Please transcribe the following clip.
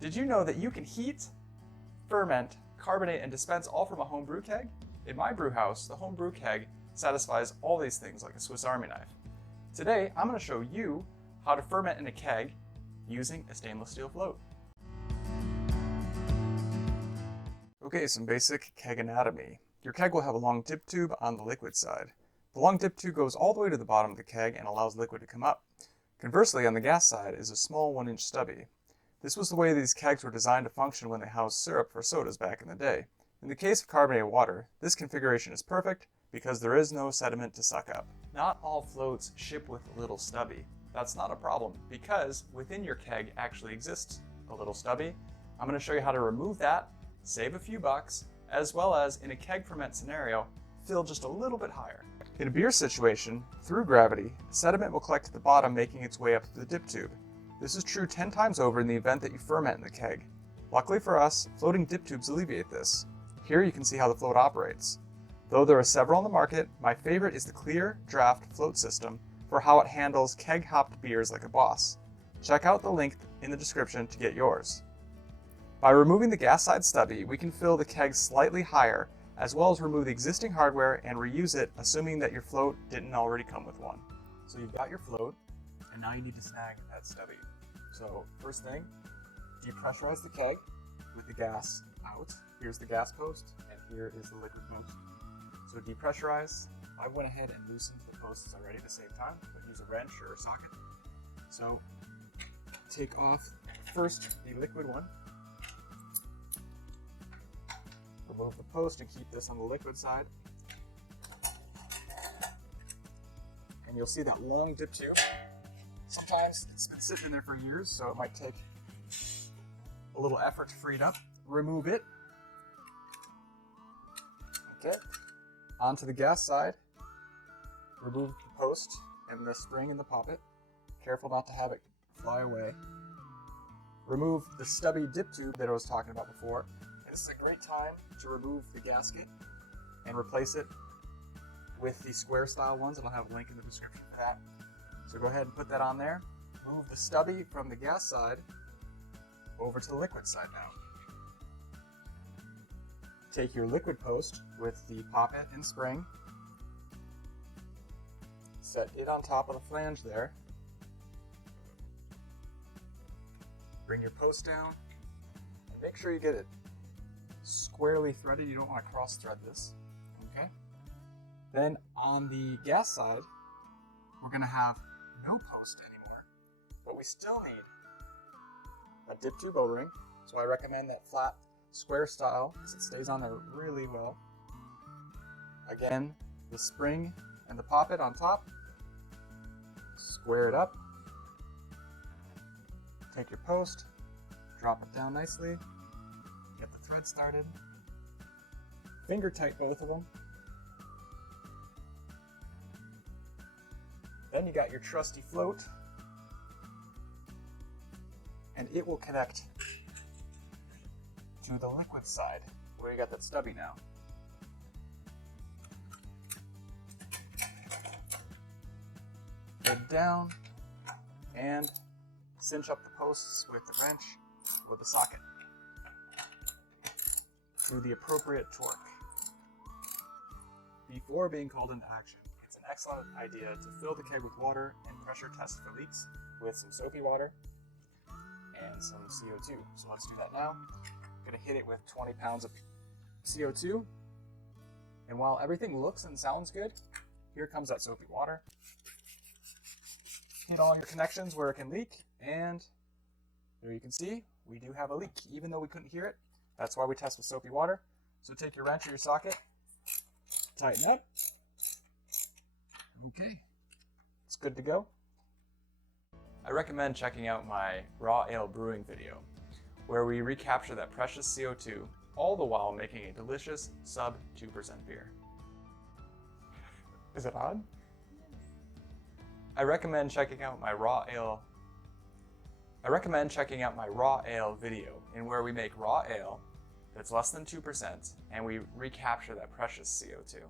Did you know that you can heat, ferment, carbonate, and dispense all from a homebrew keg? In my brew house, the homebrew keg satisfies all these things like a Swiss Army knife. Today, I'm going to show you how to ferment in a keg using a stainless steel float. Okay, some basic keg anatomy. Your keg will have a long dip tube on the liquid side. The long dip tube goes all the way to the bottom of the keg and allows liquid to come up. Conversely, on the gas side is a small 1-inch stubby. This was the way these kegs were designed to function when they housed syrup for sodas back in the day. In the case of carbonated water, this configuration is perfect because there is no sediment to suck up. Not all floats ship with a little stubby. That's not a problem because within your keg actually exists a little stubby. I'm going to show you how to remove that, save a few bucks, as well as in a keg ferment scenario, fill just a little bit higher. In a beer situation, through gravity, sediment will collect at the bottom, making its way up to the dip tube. This is true 10 times over in the event that you ferment in the keg. Luckily for us, floating dip tubes alleviate this. Here you can see how the float operates. Though there are several on the market, my favorite is the clear draft float system for how it handles keg-hopped beers like a boss. Check out the link in the description to get yours. By removing the gas side stubby, we can fill the keg slightly higher, as well as remove the existing hardware and reuse it, assuming that your float didn't already come with one. So you've got your float, and now you need to snag that stubby. So first thing, depressurize the keg with the gas out. Here's the gas post, and here is the liquid post. So depressurize. I went ahead and loosened the posts already to save time, but use a wrench or a socket. So take off first the liquid one. Remove the post and keep this on the liquid side. And you'll see that long dip tube. Sometimes it's been sitting in there for years, so it might take a little effort to free it up. Remove it. Okay. Onto the gas side. Remove the post and the spring and the poppet. Careful not to have it fly away. Remove the stubby dip tube that I was talking about before. And this is a great time to remove the gasket and replace it with the square style ones, and I'll have a link in the description for that. So go ahead and put that on there. Move the stubby from the gas side over to the liquid side now. Take your liquid post with the poppet and spring, set it on top of the flange there. Bring your post down and make sure you get it squarely threaded. You don't want to cross thread this. Okay. Then on the gas side, we're going to have no post anymore, but we still need a dip tube O-ring. So I recommend that flat square style because it stays on there really well. Again, the spring and the poppet on top. Square it up. Take your post, drop it down nicely. Get the thread started. Finger tight both of them. Then you got your trusty float, and it will connect to the liquid side where you got that stubby now. Head down and cinch up the posts with the wrench or the socket through the appropriate torque. Before being called into action, it's an excellent idea to fill the keg with water and pressure test for leaks with some soapy water and some CO2. So let's do that now. I'm going to hit it with 20 pounds of CO2. And while everything looks and sounds good, here comes that soapy water. Hit all your connections where it can leak, and there you can see we do have a leak, even though we couldn't hear it. That's why we test with soapy water. So take your wrench or your socket, tighten up. Okay, it's good to go. I recommend checking out my raw ale brewing video, where we recapture that precious CO2, all the while making a delicious sub 2% beer. Is it odd? I recommend checking out my raw ale video, in where we make raw ale that's less than 2% and we recapture that precious CO2.